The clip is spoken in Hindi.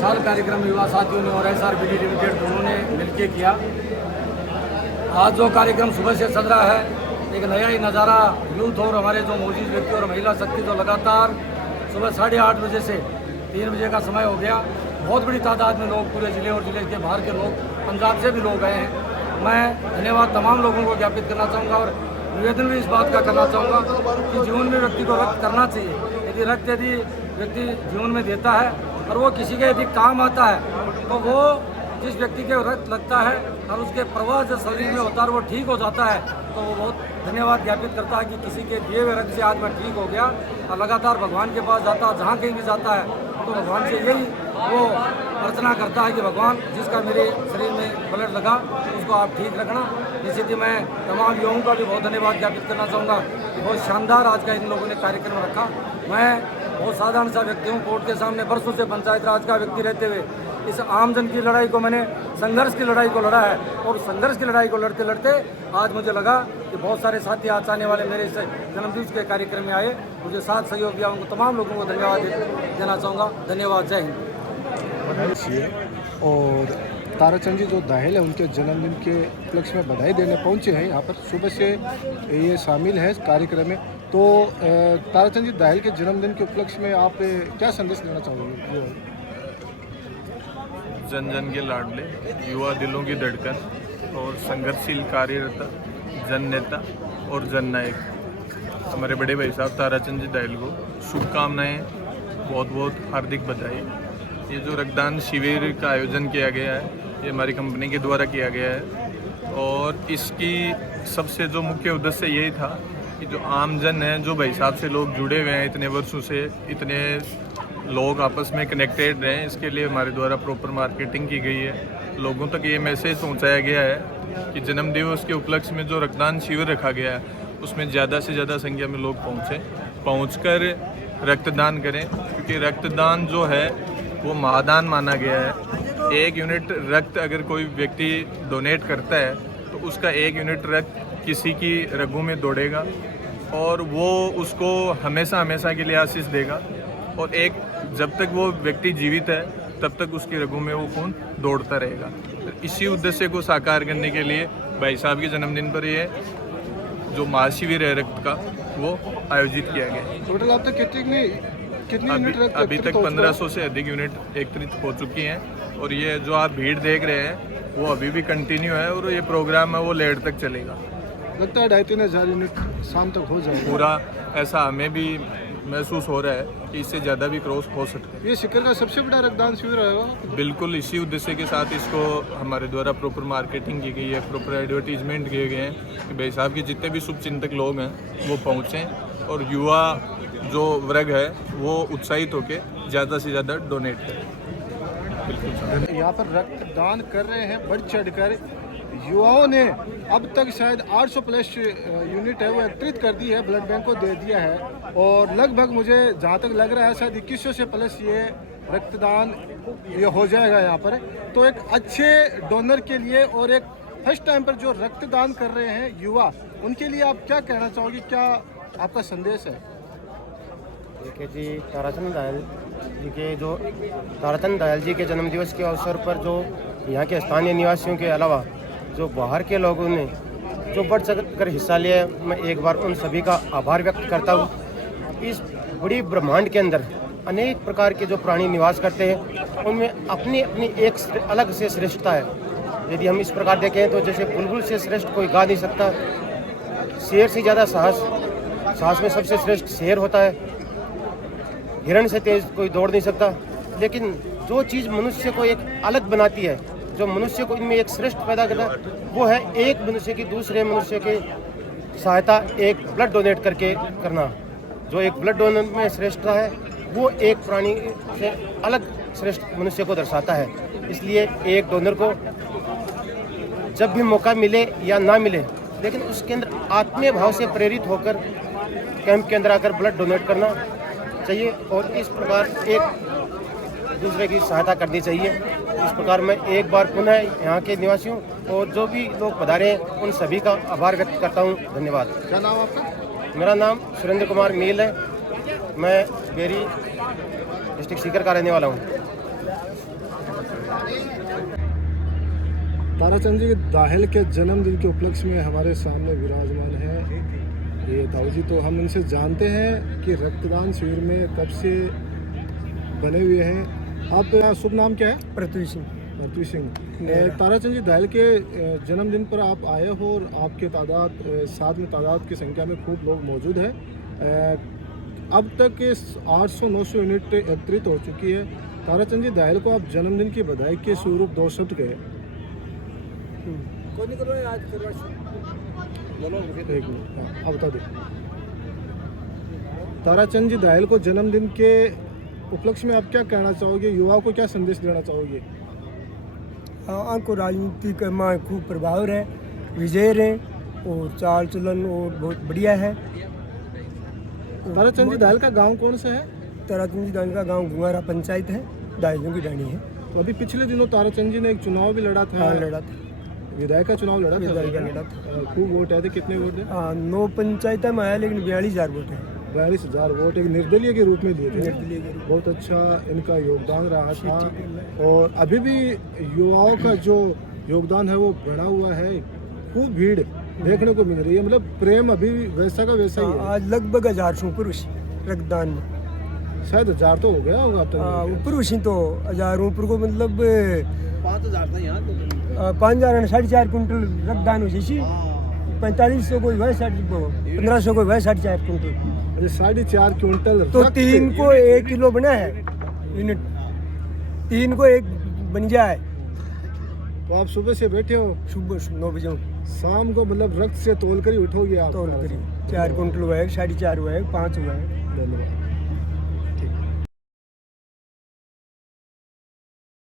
विशाल कार्यक्रम युवा साथियों ने और SRBD लिमिटेड दोनों ने मिलकर किया। आज जो कार्यक्रम सुबह से चल रहा है, एक नया ही नज़ारा यूथ और हमारे जो मौजूद व्यक्ति और महिला शक्ति जो लगातार सुबह 8:30 बजे से 3 बजे का समय हो गया, बहुत बड़ी तादाद में लोग पूरे ज़िले और ज़िले के बाहर के लोग, पंजाब से भी लोग आए हैं। मैं धन्यवाद तमाम लोगों को ज्ञापित करना चाहूँगा और निवेदन भी इस बात का करना चाहूँगा कि जीवन में व्यक्ति को रक्त करना चाहिए। यदि व्यक्ति जीवन में देता है और वो किसी के यदि काम आता है तो वो जिस व्यक्ति के रक्त लगता है और उसके प्रवाह जो शरीर में होता है वो ठीक हो जाता है, तो वो बहुत धन्यवाद ज्ञापित करता है कि किसी के दिए हुए रक्त से आज मैं ठीक हो गया और लगातार भगवान के पास जाता है। जहाँ कहीं भी जाता है तो भगवान से यही वो प्रार्थना करता है कि भगवान जिसका मेरे शरीर में ब्लड लगा उसको आप ठीक रखना। इसी मैं तमाम युवाओं का भी बहुत धन्यवाद ज्ञापित करना चाहूँगा कि बहुत शानदार आज का इन लोगों ने कार्यक्रम रखा। मैं बहुत साधारण सा व्यक्ति हूँ, कोर्ट के सामने बरसों से पंचायत राज का व्यक्ति रहते हुए इस आमजन की लड़ाई को मैंने संघर्ष की लड़ाई को लड़ा है और संघर्ष की लड़ाई को लड़ते लड़ते आज मुझे लगा कि बहुत सारे साथी आज आने वाले मेरे इस जन्मदिन के कार्यक्रम में आए, मुझे साथ सहयोग दिया, उनको तमाम लोगों को धन्यवाद देना चाहूँगा। धन्यवाद, जय हिंद। और ताराचंद जी जो दाहिल है उनके जन्मदिन के उपलक्ष्य में बधाई देने पहुंचे हैं यहाँ पर, सुबह से ये शामिल है कार्यक्रम में। तो ताराचंद जी दाहिल के जन्मदिन के उपलक्ष्य में आप क्या संदेश देना चाहोगे? जन जन के लाडले, युवा दिलों की धड़कन और संघर्षशील कार्यकर्ता, जन नेता और जन नायक हमारे बड़े भाई साहब ताराचंद जी दाहिल को शुभकामनाएं, बहुत बहुत हार्दिक बधाई। ये जो रक्तदान शिविर का आयोजन किया गया है ये हमारी कंपनी के द्वारा किया गया है और इसकी सबसे जो मुख्य उद्देश्य यही था कि जो आम जन है, जो भाई साहब से लोग जुड़े हुए हैं इतने वर्षों से, इतने लोग आपस में कनेक्टेड रहें, इसके लिए हमारे द्वारा प्रॉपर मार्केटिंग की गई है। लोगों तक ये मैसेज पहुंचाया गया है कि जन्मदिवस के उपलक्ष्य में जो रक्तदान शिविर रखा गया है उसमें ज़्यादा से ज़्यादा संख्या में लोग पहुंचकर रक्तदान करें, क्योंकि रक्तदान जो है वो महादान माना गया है। 1 यूनिट रक्त अगर कोई व्यक्ति डोनेट करता है तो उसका 1 यूनिट रक्त किसी की रगों में दौड़ेगा और वो उसको हमेशा हमेशा के लिए आशीष देगा और जब तक वो व्यक्ति जीवित है तब तक उसकी रगों में वो खून दौड़ता रहेगा। तो इसी उद्देश्य को साकार करने के लिए भाई साहब के जन्मदिन पर ये जो महाशिविर है रक्त का वो आयोजित किया गया। टोटल अब तक कितनी यूनिट रक्त अभी तक 1500 से अधिक यूनिट एकत्रित हो चुकी हैं और ये जो आप भीड़ देख रहे हैं वो अभी भी कंटिन्यू है और ये प्रोग्राम है वो लेट तक चलेगा। लगता है 2,500 हज़ार यूनिट शाम तक हो जाएगा पूरा, ऐसा हमें भी महसूस हो रहा है कि इससे ज़्यादा भी क्रॉस हो सकता है। ये शिकर का सबसे बड़ा रक्तदान शिविर रहेगा। बिल्कुल इसी उद्देश्य के साथ इसको हमारे द्वारा प्रॉपर मार्केटिंग की गई है, प्रॉपर एडवर्टीजमेंट किए गए हैं कि भाई साहब के जितने भी शुभचिंतक लोग हैं वो पहुँचें और युवा जो वर्ग है वो उत्साहित होकर ज़्यादा से ज़्यादा डोनेट करें। बिल्कुल यहाँ पर रक्तदान कर रहे हैं बढ़ चढ़कर युवाओं ने। अब तक शायद 800 प्लस यूनिट है वो एकत्रित कर दी है, ब्लड बैंक को दे दिया है और लगभग मुझे जहाँ तक लग रहा है शायद 2100 से प्लस ये रक्तदान ये हो जाएगा यहाँ पर। तो एक अच्छे डोनर के लिए और एक फर्स्ट टाइम पर जो रक्तदान कर रहे हैं युवा, उनके लिए आप क्या कहना चाहोगे, क्या आपका संदेश है? देखिए जी, ताराचंद दाहिल जी के जन्मदिवस के अवसर पर जो यहाँ के स्थानीय निवासियों के अलावा जो बाहर के लोगों ने जो बढ़ चढ़ कर हिस्सा लिया, मैं एक बार उन सभी का आभार व्यक्त करता हूँ। इस बड़ी ब्रह्मांड के अंदर अनेक प्रकार के जो प्राणी निवास करते हैं उनमें अपनी अपनी एक अलग से श्रेष्ठता है। यदि हम इस प्रकार देखें तो जैसे बुलबुल से श्रेष्ठ कोई गा नहीं सकता, शेर से ज़्यादा साहस में सबसे श्रेष्ठ शेर होता है, हिरण से तेज कोई दौड़ नहीं सकता। लेकिन जो चीज़ मनुष्य को एक अलग बनाती है, जो मनुष्य को इनमें एक श्रेष्ठ पैदा करता है, वो है एक मनुष्य की दूसरे मनुष्य की सहायता एक ब्लड डोनेट करके करना। जो एक ब्लड डोनर में श्रेष्ठता है वो एक प्राणी से अलग श्रेष्ठ मनुष्य को दर्शाता है। इसलिए एक डोनर को जब भी मौका मिले या ना मिले, लेकिन उसके अंदर आत्मीय भाव से प्रेरित होकर कैंप के अंदर आकर ब्लड डोनेट करना चाहिए और इस प्रकार एक दूसरे की सहायता करनी चाहिए। इस प्रकार मैं एक बार पुनः यहाँ के निवासियों और जो भी लोग पधारे हैं उन सभी का आभार व्यक्त करता हूँ। धन्यवाद। क्या नाम आपका? मेरा नाम सुरेंद्र कुमार मील है, मैं बेरी डिस्ट्रिक्ट सीकर का रहने वाला हूँ। ताराचंद जी दाहिल के जन्मदिन के उपलक्ष्य में हमारे सामने विराजमान है ये ताऊ जी। तो हम इनसे जानते हैं कि रक्तदान शिविर में कब से बने हुए हैं। आप शुभ नाम क्या है? पृथ्वी सिंह। पृथ्वी सिंह। ताराचंद जी दाहिल के जन्मदिन पर आप आए हो और आपके साथ में तादाद की संख्या में खूब लोग मौजूद हैं। अब तक 800-900 यूनिट एकत्रित हो चुकी है। ताराचंद जी दाहिल को आप जन्मदिन की बधाई के स्वरूप 2 शब्द कहे। एक मिनट, हाँ, बता दें। ताराचंद जी दाहिल को जन्मदिन के उपलक्ष्य में आप क्या कहना चाहोगे? युवाओं को क्या संदेश देना चाहोगे? हाँ को राजनीति का माँ खूब प्रभाव है, विजय रहे और चाल चलन और बहुत बढ़िया है। ताराचंद जी दाहिल का गांव कौन सा है? ताराचंद जी दाहिल का गांव गुआरा पंचायत है, दाहिलों की डाणी है। तो अभी पिछले दिनों ताराचंद जी ने एक चुनाव भी लड़ा था। हाँ लड़ा था, विधायक का चुनाव लड़ा था। विधायक का लड़ा था। खूब वोट आए थे। कितने वोट थे? 9 पंचायत में आया लेकिन 42,000 वोट है। 42,000 वोट एक निर्दलीय के रूप में दिए थे। निर्दलीय के रूप बहुत अच्छा इनका योगदान रहा था और अभी भी युवाओं का जो योगदान है वो बढ़ा हुआ है। खूब भीड़ देखने को मिल रही है, मतलब प्रेम अभी भी वैसा का वैसा ही है। आज लगभग 1000 पुरुष रक्तदान में, शायद 1000 तो हो गया होगा अब तक। पुरुष ही तो 1000 ऊपर को मतलब 5,000 था यहाँ, 5,000 4.5 कुंटल रक्तदान हो जाए। 4500 को 1500 को 4.5 कुंटल, 4.5 क्विंटल। तो 3 को 1 किलो बना है यूनिट, 3 को 1 बन गया है। तो आप सुबह से बैठे हो? सुबह 9 बजे शाम को मतलब रक्त से तोल कर ही उठोगे आप? तोल करी 4 कुंटल हुआ है, 4.5 हुआ है, 5 हुआ है। धन्यवाद।